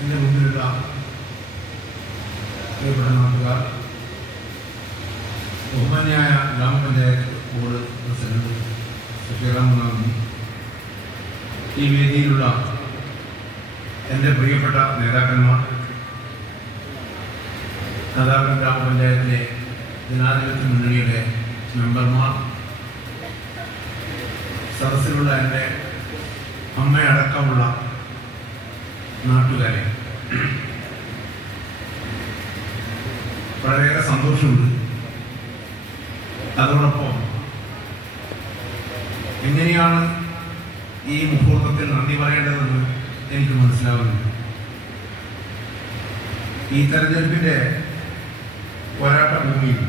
എൻ്റെ മുന്നിലുള്ള പ്രിയപ്പെട്ട നാട്ടുകാർ, ബഹുമാന്യായ ഗ്രാമപഞ്ചായത്ത് ബോർഡ് പ്രസിഡന്റ് ശ്രീറാമനാഥൻ, ഈ വേദിയിലുള്ള എൻ്റെ പ്രിയപ്പെട്ട നേതാക്കന്മാർ, നാദാപുരം ഗ്രാമപഞ്ചായത്തിലെ ജനാധിപത്യ മുന്നണിയുടെ മെമ്പർമാർ, സദസ്സിലുള്ള എൻ്റെ അമ്മയടക്കമുള്ള നാട്ടുകാരെ, വളരെയേറെ സന്തോഷമുണ്ട്. അതോടൊപ്പം എങ്ങനെയാണ് ഈ മുഹൂർത്തത്തിൽ നന്ദി പറയേണ്ടതെന്ന് എനിക്ക് മനസ്സിലാവുന്നുണ്ട്. ഈ തെരഞ്ഞെടുപ്പിൻ്റെ പോരാട്ട ഭൂമിയിൽ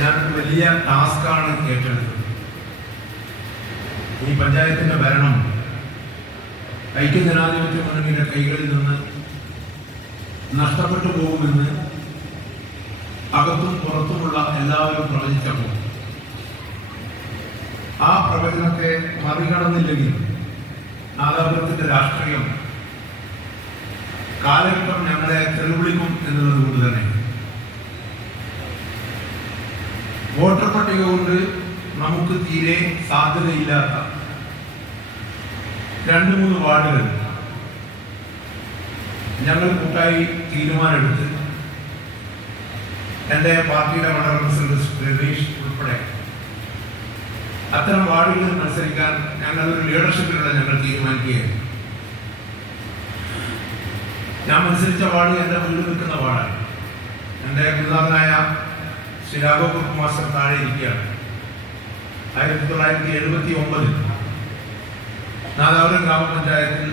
ഞാനൊരു വലിയ ടാസ്ക്കാണ് ഏറ്റെടുത്തത്. ഈ പഞ്ചായത്തിൻ്റെ ഭരണം ഐക്യജനാധിപത്യ മുന്നണിയുടെ കൈകളിൽ നിന്ന് നഷ്ടപ്പെട്ടു പോകുമെന്ന് അകത്തും പുറത്തുമുള്ള എല്ലാവരും പ്രവചിച്ചപ്പോൾ ആ പ്രവചനത്തെ മറികടന്നില്ലെങ്കിൽ നാദാപുരത്തിന്റെ രാഷ്ട്രീയം കാലഘട്ടം ഞങ്ങളെ തെളിവിളിക്കും എന്നുള്ളത് കൊണ്ട് തന്നെ വോട്ടർ പട്ടിക കൊണ്ട് നമുക്ക് തീരെ സാധ്യതയില്ലാത്ത 2-3 വാർഡുകൾ ഞങ്ങൾ കൂട്ടായി തീരുമാനമെടുത്ത് എൻ്റെ പാർട്ടിയുടെ മണ്ഡലം പ്രസിഡന്റ് രമേശ് ഉൾപ്പെടെ അത്തരം വാർഡുകളിൽ മത്സരിക്കാൻ ഞങ്ങളൊരു ലീഡർഷിപ്പിലൂടെ ഞങ്ങൾ തീരുമാനിക്കുകയായിരുന്നു. ഞാൻ മത്സരിച്ച വാർഡ് എൻ്റെ വീട് നിൽക്കുന്ന വാർഡാണ്. എൻ്റെ പിതാവിനായ ശ്രീ രാഘവകുറുപ്പ് മാസ്റ്റർ താഴെ ഇരിക്കുകയാണ്. 1979 നാദാപുരം ഗ്രാമപഞ്ചായത്തിൽ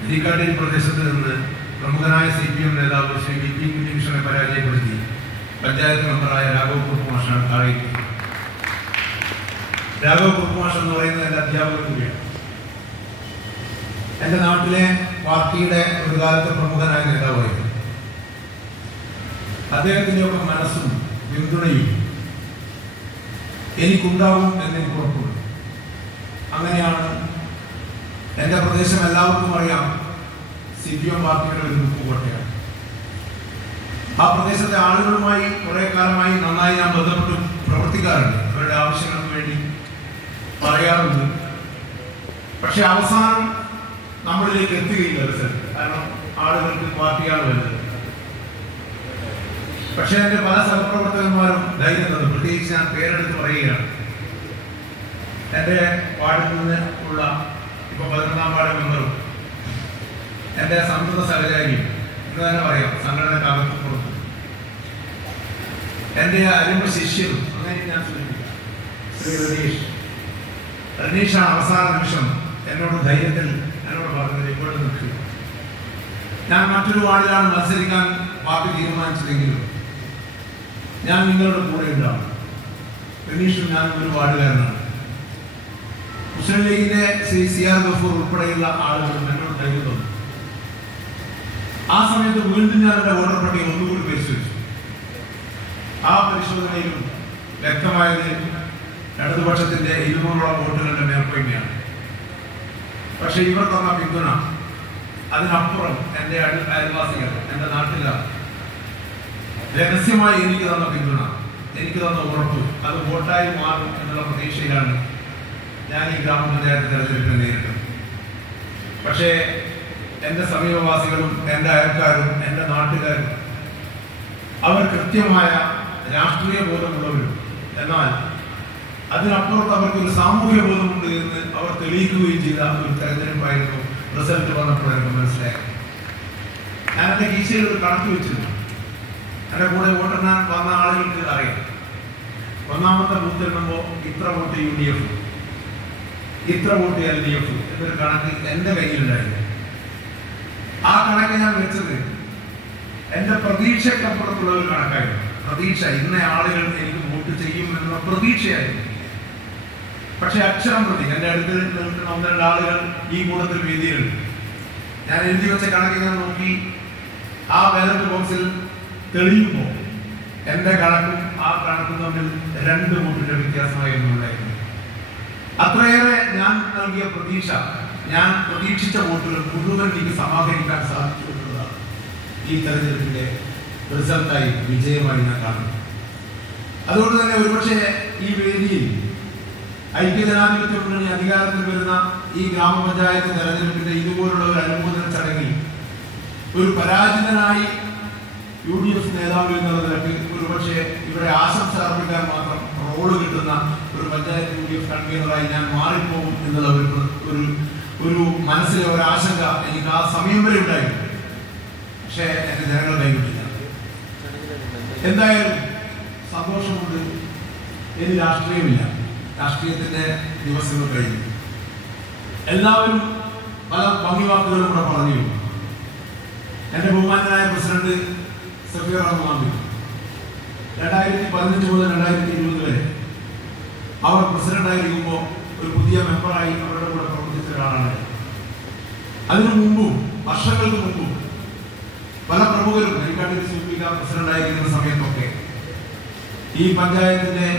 തിരിക്കാട്ടേരി പ്രദേശത്ത് നിന്ന് പ്രമുഖനായ CPM നേതാവ് ശ്രീ VP കുഞ്ഞികൃഷ്ണനെ പരാജയപ്പെടുത്തി പഞ്ചായത്ത് മെമ്പറായ രാഘവകുറുപ്പ് മാഷാണ് താഴെ. രാഘവകുറുപ്പ് മാഷ് എന്ന് പറയുന്നത് എൻ്റെ അധ്യാപകൻ കൂടിയാണ്. എൻ്റെ നാട്ടിലെ പാർട്ടിയുടെ ഒരു കാലത്തെ പ്രമുഖനായ നേതാവായിരുന്നു. അദ്ദേഹത്തിൻ്റെ ഒക്കെ മനസ്സും പിന്തുണയും എനിക്കുണ്ടാവും എന്നെനിക്ക് ഉറപ്പുണ്ട്. അങ്ങനെയാണ് എൻ്റെ പ്രദേശം എല്ലാവർക്കും അറിയാം, CPM പാർട്ടിയുടെ ഒരു മുക്കുകോട്ടയാണ്. ആ പ്രദേശത്തെ ആളുകളുമായി കുറെ കാലമായി നന്നായി ഞാൻ ബന്ധപ്പെട്ട് പ്രവർത്തിക്കാറുണ്ട്. അവരുടെ ആവശ്യങ്ങൾക്ക് വേണ്ടി പറയാറുണ്ട്. പക്ഷെ അവസാനം നമ്മളിലേക്ക് എത്തുകയില്ല റിസൾട്ട്. കാരണം ആളുകൾക്ക് പാർട്ടിയാണ് വരുന്നത്. പക്ഷെ എൻ്റെ പല സഹപ്രവർത്തകന്മാരും ധൈര്യം തന്നു. പ്രത്യേകിച്ച് ഞാൻ പേരെടുത്ത് പറയുകയാണ്. എൻ്റെ വാർഡിൽ നിന്ന് ഉള്ള ഇപ്പൊ 11ാം വാർഡ് മെമ്പറും എൻ്റെ സംസ്കൃത സഹചാരിയും എന്ന് തന്നെ പറയാം, സംഘടനക്കകത്ത് പുറത്ത് എൻ്റെ അരുമ ശിഷ്യരും, അങ്ങനെ ഞാൻ സൂചിപ്പിക്കാം, ശ്രീ റനീഷാണ് അവസാന നിമിഷം എന്നോട് ധൈര്യത്തിൽ എന്നോട് പറഞ്ഞത്, ഇപ്പോൾ നിൽക്കുക, ഞാൻ മറ്റൊരു വാർഡിലാണ് മത്സരിക്കാൻ പാർട്ടി തീരുമാനിച്ചതെങ്കിലും ഞാൻ നിങ്ങളുടെ കൂടെ ഉണ്ടാവും. റനീഷും ഞാൻ ഒരു വാർഡുകാരനാണ്. മുസ്ലിം ലീഗിന്റെ ശ്രീ CR ഗഫൂർ ഉൾപ്പെടെയുള്ള ആളുകളും എന്നോട് ധൈര്യം തന്നു. ആ സമയത്ത് വീണ്ടും ഞാൻ എൻ്റെ വോട്ടർ പട്ടിക ഒന്നുകൂടി പരിശോധിച്ചു. ആ പരിശോധനയിലും വ്യക്തമായത് ഇടതുപക്ഷത്തിന്റെ 200ഓളം വോട്ടുകളുടെ മേൽക്കോയ്മയാണ്. പക്ഷെ ഇവർ തന്ന പിന്തുണ, അതിനപ്പുറം എൻ്റെ അയൽവാസികൾ, എൻ്റെ നാട്ടിലാർ രഹസ്യമായി എനിക്ക് തന്ന പിന്തുണ, എനിക്ക് തന്ന ഉറപ്പ്, അത് വോട്ടായി മാറും എന്നുള്ള പ്രതീക്ഷയിലാണ് ഞാൻ ഈ ഗ്രാമപഞ്ചായത്ത് തെരഞ്ഞെടുപ്പിനെ നേരിട്ടത്. പക്ഷേ എൻ്റെ സമീപവാസികളും എൻ്റെ അയൽക്കാരും എൻ്റെ നാട്ടുകാരും അവർ കൃത്യമായ രാഷ്ട്രീയ ബോധമുള്ളവരും, എന്നാൽ അതിനപ്പുറത്ത് അവർക്കൊരു സാമൂഹ്യ ബോധമുണ്ട് എന്ന് അവർ തെളിയിക്കുകയും ചെയ്ത ഒരു തെരഞ്ഞെടുപ്പായിരുന്നു റിസൾട്ട് വന്നപ്പോൾ എനിക്ക് മനസ്സിലായത്. ഞാൻ എൻ്റെ കീശയിൽ ഒരു കണക്ക് വെച്ചിരുന്നു. എൻ്റെ കൂടെ വോട്ടെണ്ണാൻ വന്ന ആളുകൾക്ക് അറിയാം. 1ാമത്തെ ബൂത്ത് എണ്ണുമ്പോൾ ഇത്ര വോട്ട് UDF, ഇത്ര വോട്ട് LDF എന്നൊരു കണക്ക് എൻ്റെ കയ്യിലുണ്ടായിരുന്നു. ആ കണക്ക് ഞാൻ വെച്ചത് എൻ്റെ പ്രതീക്ഷക്കപ്പുറത്തുള്ള ഒരു കണക്കായിരുന്നു. പ്രതീക്ഷ, ഇന്ന ആളുകൾ എനിക്ക് വോട്ട് ചെയ്യും എന്നുള്ള പ്രതീക്ഷയായിരുന്നു. പക്ഷെ അക്ഷരം പ്രതി എൻ്റെ അടുത്ത് നിൽക്കുന്ന 1-2 ആളുകൾ ഈ കൂട്ടത്തിൽ വേദിയിലുണ്ട്. ഞാൻ എഴുതി വെച്ച കണക്ക് ഞാൻ നോക്കി. ആ ബാലറ്റ് ബോക്സിൽ തെളിയുമ്പോൾ എൻ്റെ കണക്കും ആ കണക്കും തമ്മിൽ 2 വോട്ടിന്റെ വ്യത്യാസമായിരുന്നു ഉണ്ടായിരുന്നത്. അത്രയേറെ ഞാൻ നൽകിയ പ്രതീക്ഷ ഞാൻ പ്രതീക്ഷിച്ച വോട്ടുകൾ മുഴുവൻ എനിക്ക് സമാഹരിക്കാൻ സാധിച്ചു എന്നുള്ളതാണ് ഈ തെരഞ്ഞെടുപ്പിന്റെ റിസൾട്ടായി, വിജയമായി ഞാൻ കാണുന്നു. അതുകൊണ്ട് തന്നെ ഒരുപക്ഷെ ഈ വേദിയിൽ ഐക്യജനാധിപത്യ മുന്നണി അധികാരത്തിൽ വരുന്ന ഈ ഗ്രാമപഞ്ചായത്ത് തെരഞ്ഞെടുപ്പിന്റെ ഇതുപോലുള്ള ഒരു അനുമോദന ചടങ്ങിൽ ഒരു പരാജിതനായി UDF നേതാവ് എന്നുള്ള നിലയ്ക്ക് ഒരുപക്ഷെ ഇവിടെ ആശംസ അർപ്പിക്കാൻ മാത്രം റോള് കിട്ടുന്ന ഒരു പഞ്ചായത്ത് UDF കൺവീനറായി ഞാൻ മാറിപ്പോകും എന്നുള്ള ഒരു മനസ്സിലെ ഒരു ആശങ്ക എനിക്ക് ആ സമയം വരെ ഉണ്ടായിരുന്നു. പക്ഷേ എന്റെ ജനങ്ങൾ കൈവിട്ടില്ല. എന്തായാലും സന്തോഷമുണ്ട്. ഇനി രാഷ്ട്രീയമില്ല, രാഷ്ട്രീയത്തിന്റെ ദിവസങ്ങൾ കഴിഞ്ഞു. എല്ലാവരും പല ഭംഗിവാക്കുകളും കൂടെ പറഞ്ഞു. എന്റെ ബഹുമാനായ പ്രസിഡന്റ് സഫീർ റഹ്മാൻ 2015 മുതൽ 2020 വരെ അവർ പ്രസിഡന്റായിരിക്കുമ്പോൾ ഒരു പുതിയ മെമ്പറായി അവരുടെ കൂടെ പ്രവർത്തിച്ച ഒരാളാണ്. അതിനു മുമ്പും വർഷങ്ങൾക്ക് മുമ്പും പല പ്രമുഖരും നെല്ലിക്കാട്ടിൽ സൂചിപ്പിക്കാൻ പ്രസിഡന്റായിരിക്കുന്ന സമയത്തൊക്കെ ഈ പഞ്ചായത്തിന്റെ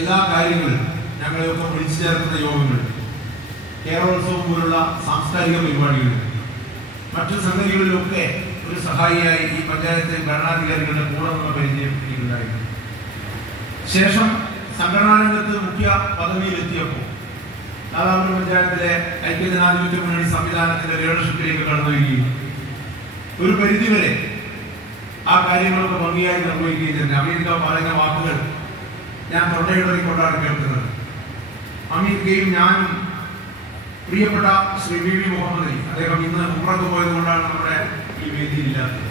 എല്ലാ കാര്യങ്ങളും ഞങ്ങളെയൊക്കെ വിളിച്ചു ചേർക്കുന്ന യോഗങ്ങൾ, കേരളോത്സവം പോലുള്ള സാംസ്കാരിക പരിപാടികൾ, മറ്റു സംഗതികളിലൊക്കെ ഒരു സഹായിയായി ഈ പഞ്ചായത്തെ ഭരണാധികാരികളുടെ കൂടെ നിന്ന് പരിചയം എനിക്കുണ്ടായിരുന്നു. ശേഷം സംഘടനാ രംഗത്ത് മുഖ്യ പദവിയിലെത്തിയപ്പോൾ നാദാപുരം പഞ്ചായത്തിലെ ഐക്യജനാധിപത്യ മുന്നണി സംവിധാനത്തിന്റെ ലീഡർഷിപ്പിലേക്ക് കടന്നു വരികയും ഒരു പരിധിവരെ ആ കാര്യങ്ങളൊക്കെ ഭംഗിയായി നിർവഹിക്കുകയും തന്നെ. അമീർക്ക പറയുന്ന വാക്കുകൾ ഞാൻ തൊണ്ടയിടറിക്കൊണ്ടാണ് കേൾക്കുന്നത്. അമീർക്കയും ഞാനും പ്രിയപ്പെട്ട ശ്രീ വി മുഹമ്മദ് അലി, അദ്ദേഹം ഇന്ന് ഉമ്രക്ക് പോയത് കൊണ്ടാണ് നമ്മുടെ ഈ വേദിയിലില്ലാത്തത്.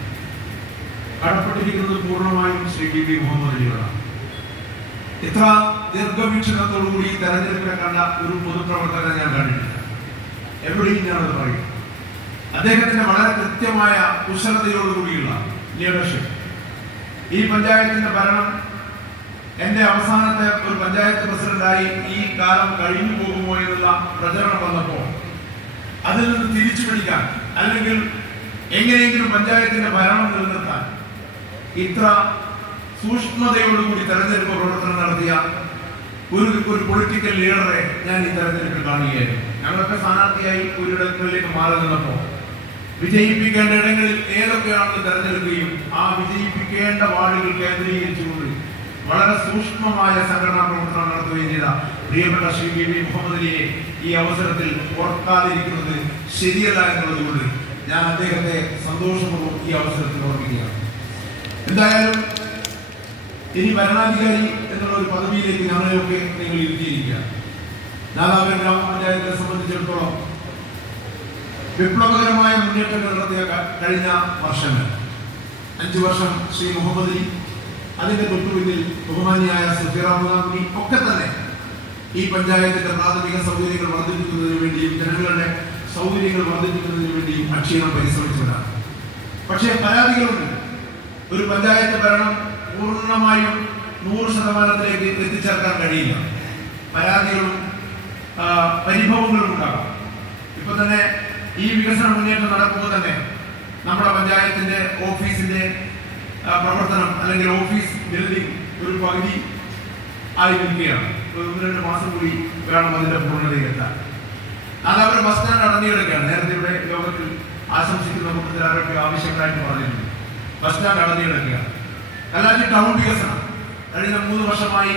കടപ്പെട്ടിരിക്കുന്നത് പൂർണ്ണമായും ശ്രീ വി മുഹമ്മദ് അലിയോടാണ്. ഇത്ര ദീർഘവീക്ഷണത്തോടുകൂടി ഈ തെരഞ്ഞെടുപ്പിനെ കണ്ട ഒരു പൊതുപ്രവർത്തകനെ ഞാൻ കണ്ടിട്ടില്ല. എവിടെയും ഞാനത് പറയും. അദ്ദേഹത്തിന്റെ വളരെ കൃത്യമായ കുശലതയോടുകൂടിയുള്ള ലീഡർഷിപ്പ്, ഈ പഞ്ചായത്തിന്റെ ഭരണം എന്റെ അവസാനത്തെ ഒരു പഞ്ചായത്ത് പ്രസിഡന്റായി ഈ കാലം കഴിഞ്ഞു പോകുമോ എന്നുള്ള പ്രചരണം വന്നപ്പോൾ അതിൽ നിന്ന് തിരിച്ചു പിടിക്കാൻ, അല്ലെങ്കിൽ എങ്ങനെയെങ്കിലും പഞ്ചായത്തിന്റെ ഭരണം നിലനിർത്താൻ ഇത്ര സൂക്ഷ്മതയോടുകൂടി തെരഞ്ഞെടുപ്പ് പ്രവർത്തനം നടത്തിയ ഒരു പൊളിറ്റിക്കൽ ലീഡറെ ഞാൻ ഈ തെരഞ്ഞെടുപ്പിൽ കാണുകയായിരുന്നു. ഞങ്ങളൊക്കെ സ്ഥാനാർത്ഥിയായി ഒരിടങ്ങളിലേക്ക് മാറി നിന്നപ്പോൾ വിജയിപ്പിക്കേണ്ട ഇടങ്ങളിൽ ഏതൊക്കെയാണെന്ന് തെരഞ്ഞെടുക്കുകയും ആ വിജയിപ്പിക്കേണ്ട വാർഡുകൾ കേന്ദ്രീകരിച്ചുകൊണ്ട് വളരെ സൂക്ഷ്മമായ സംഘടനാ പ്രവർത്തനം നടത്തുകയും ചെയ്ത പ്രിയപ്പെട്ട ശ്രീ വി മുഹമ്മദ് അലിയെ ഈ അവസരത്തിൽ ഓർക്കാതിരിക്കുന്നത് ശരിയല്ല എന്നുള്ളതുകൊണ്ട് ഞാൻ അദ്ദേഹത്തെ സന്തോഷപൂർവ്വം ഈ അവസരത്തിൽ ഓർമ്മിക്കുകയാണ്. എന്തായാലും ഇനി ഭരണാധികാരി എന്നുള്ള ഒരു പദവിയിലേക്ക് ഞങ്ങളെയൊക്കെ നിങ്ങൾ ഇരുത്തിയിരിക്കുക. നാദാപുരം ഗ്രാമപഞ്ചായത്തെ സംബന്ധിച്ചിടത്തോളം വിപ്ലവകരമായ മുന്നേറ്റങ്ങൾ നടത്തിയ കഴിഞ്ഞ വർഷങ്ങൾ, 5 വർഷം ശ്രീ മുഹമ്മദ് അലി, അതിന്റെ തൊട്ടുപിന്നിൽ ബഹുമാനിയായ സഫീർ റഹ്മാൻ ഒക്കെ തന്നെ ഈ പഞ്ചായത്തിന്റെ പ്രാഥമിക സൗകര്യങ്ങൾ വർദ്ധിപ്പിക്കുന്നതിന് വേണ്ടിയും ജനങ്ങളുടെ സൗകര്യങ്ങൾ വർദ്ധിപ്പിക്കുന്നതിന് വേണ്ടിയും അക്ഷീണം പരിശ്രമിച്ചവരാണ്. പക്ഷേ പരാതികളുണ്ട്. ഒരു പഞ്ചായത്ത് ഭരണം പൂർണ്ണമായും 100% എത്തിച്ചേർക്കാൻ കഴിയില്ല. പരാതികളും പരിഭവങ്ങളും ഉണ്ടാകും. ഇപ്പൊ തന്നെ ഈ വികസന മുന്നേറ്റം നടക്കുമ്പോൾ തന്നെ നമ്മുടെ പഞ്ചായത്തിന്റെ ഓഫീസിന്റെ പ്രവർത്തനം, അല്ലെങ്കിൽ ഓഫീസ് ബിൽഡിംഗ് ഒരു പകുതി ആയി നിൽക്കുകയാണ്. 1-2 മാസം കൂടി വേണം അതിന്റെ പൂർണ്ണതയിലെത്താൻ. നാദാപുരം ബസ് സ്റ്റാൻഡ് അടഞ്ഞുകിടക്കുകയാണ്. നേരത്തെ ഇവിടെ യോഗത്തിൽ ആശംസിക്കുന്ന കൂട്ടത്തിൽ ആരൊക്കെ ആവശ്യങ്ങളായിട്ട് പറഞ്ഞിട്ടുണ്ട്. ബസ് സ്റ്റാൻഡ് അടഞ്ഞുകിടക്കുകയാണ്. കല്ലാച്ചി ടൗൺ വികസനം കഴിഞ്ഞ 3 വർഷമായി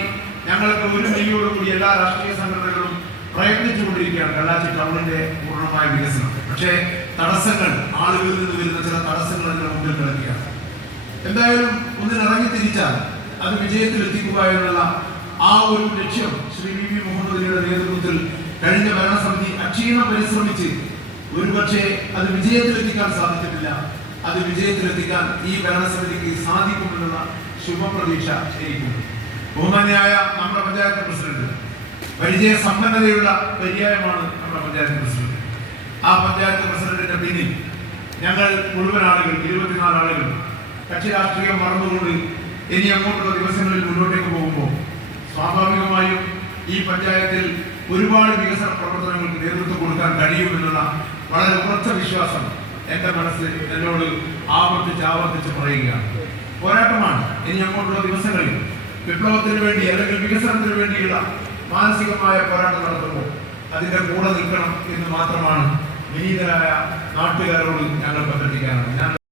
ഞങ്ങൾക്ക് ഒരു മെയ്യോടുകൂടി എല്ലാ രാഷ്ട്രീയ സംഘടനകളും പ്രയത്നിച്ചുകൊണ്ടിരിക്കുകയാണ് കല്ലാച്ചി ടൗണിന്റെ പൂർണ്ണമായ വികസനം. പക്ഷേ തടസ്സങ്ങൾ, ആളുകളിൽ നിന്ന് വരുന്ന ചില തടസ്സങ്ങൾ അതിന്റെ മുമ്പിൽ കിടക്കുകയാണ്. എന്തായാലും ഒന്നിനിറങ്ങി തിരിച്ചാൽ അത് വിജയത്തിലെത്തിക്കുക എന്നുള്ള ആ ഒരു ലക്ഷ്യം ശ്രീ വി മുഹമ്മദ് അലിയുടെ നേതൃത്വത്തിൽ കഴിഞ്ഞ ഭരണസമിതി അക്ഷീണം പരിശ്രമിച്ച് ഒരുപക്ഷെ അത് വിജയത്തിലെത്തിക്കാൻ സാധിച്ചിട്ടില്ല. അത് വിജയത്തിലെത്തിക്കാൻ ഈ ഭരണസമിതിക്ക് സാധിക്കുമെന്നുള്ള ശുഭപ്രതീക്ഷ എനിക്കുണ്ട്. ബഹുമാന്യായ നമ്മുടെ പഞ്ചായത്ത് പ്രസിഡന്റ് പരിചയ സമ്പന്നതയുള്ള പര്യായമാണ് നമ്മുടെ പഞ്ചായത്ത് പ്രസിഡന്റ്. ആ പഞ്ചായത്ത് പ്രസിഡന്റിന്റെ പിന്നിൽ ഞങ്ങൾ മുഴുവൻ ആളുകൾ, 24 ആളുകൾ കക്ഷി രാഷ്ട്രീയം മറന്നുകൊണ്ട് ഇനി അങ്ങോട്ടുള്ള ദിവസങ്ങളിൽ മുന്നോട്ടേക്ക് പോകുമ്പോൾ സ്വാഭാവികമായും ഈ പഞ്ചായത്തിൽ ഒരുപാട് വികസന പ്രവർത്തനങ്ങൾക്ക് നേതൃത്വം കൊടുക്കാൻ കഴിയുമെന്നുള്ള വളരെ ഉറച്ച വിശ്വാസം എന്റെ മനസ്സ് എന്നോട് ആവർത്തിച്ച് പറയുകയാണ്. പോരാട്ടമാണ് ഇനി അങ്ങോട്ടുള്ള ദിവസങ്ങളിൽ. വിപ്ലവത്തിന് വേണ്ടി അല്ലെങ്കിൽ വികസനത്തിന് വേണ്ടിയുള്ള മാനസികമായ പോരാട്ടം നടത്തുമ്പോൾ അതിന്റെ കൂടെ നിൽക്കണം എന്ന് മാത്രമാണ് വിനീതരായ നാട്ടുകാരോട് ഞങ്ങൾക്ക് അഭ്യർത്ഥിക്കാനാണ്.